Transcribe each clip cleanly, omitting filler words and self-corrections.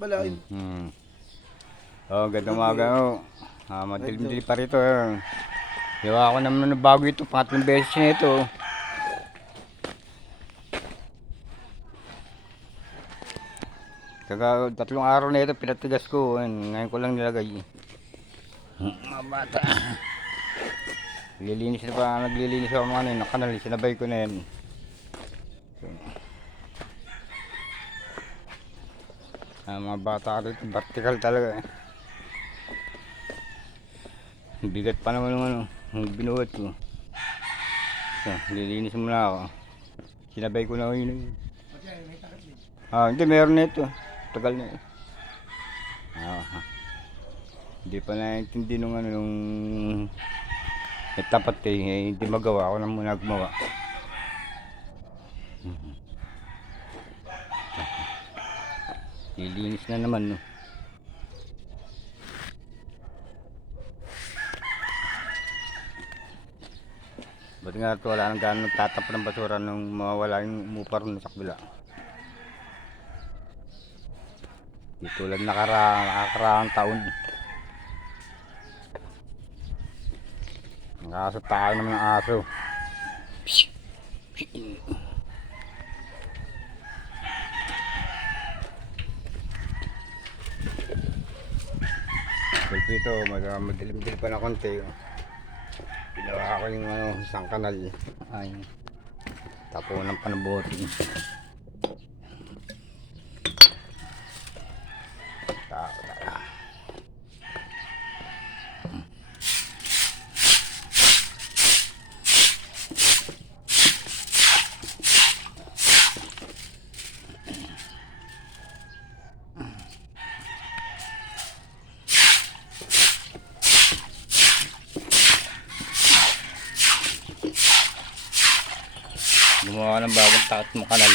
balain. Oh, ganda umaga oh. Madilim-dilim pa rito. Gawa ko naman na bago ito, pangatlong beses na ito. Taga 3 araw na ito pinatigas ko. Ngayon ko lang nilagay. Mga bata. Naglilinis ako ng kanal, sinabay ko na yan. Mga bata rito, vertical talaga. Bigat pa naman ng binuhat ko. So, lilinis muna ako. Sinabay ko na yun. Hindi, meron na ito. Tagal na ito. Hindi pa naintindi nung tapat hindi magawa. Ako na muna gumawa. Lilinis na naman, no. Ba't nga ito wala nang gano'ng tatap ng basura nung mawawala yung umupar na sa kabila. Di tulad nakakaraang taon. Ang aso, tayo naman ng aso. Ito, madilim-dilim pa na konti. Ginawa ko yung isang kanal. Ay, tapunan pa ng bote. Gumawa ng bagong taot mo kanal.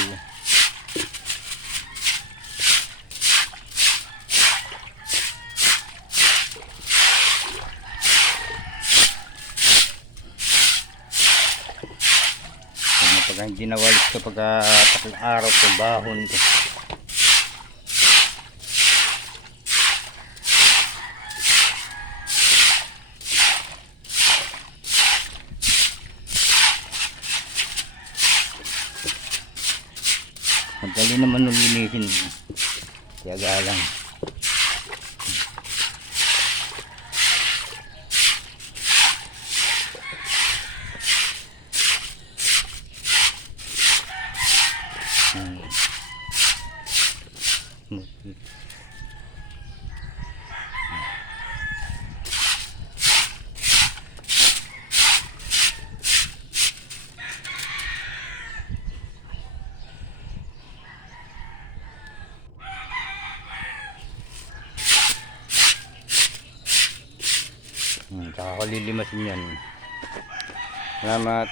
Pag hindi nawalis ko pagka 3 araw ko bahon ko. Madali naman nung linisin. Tiyaga lang. Tsaka ko lilimasin yan. Salamat.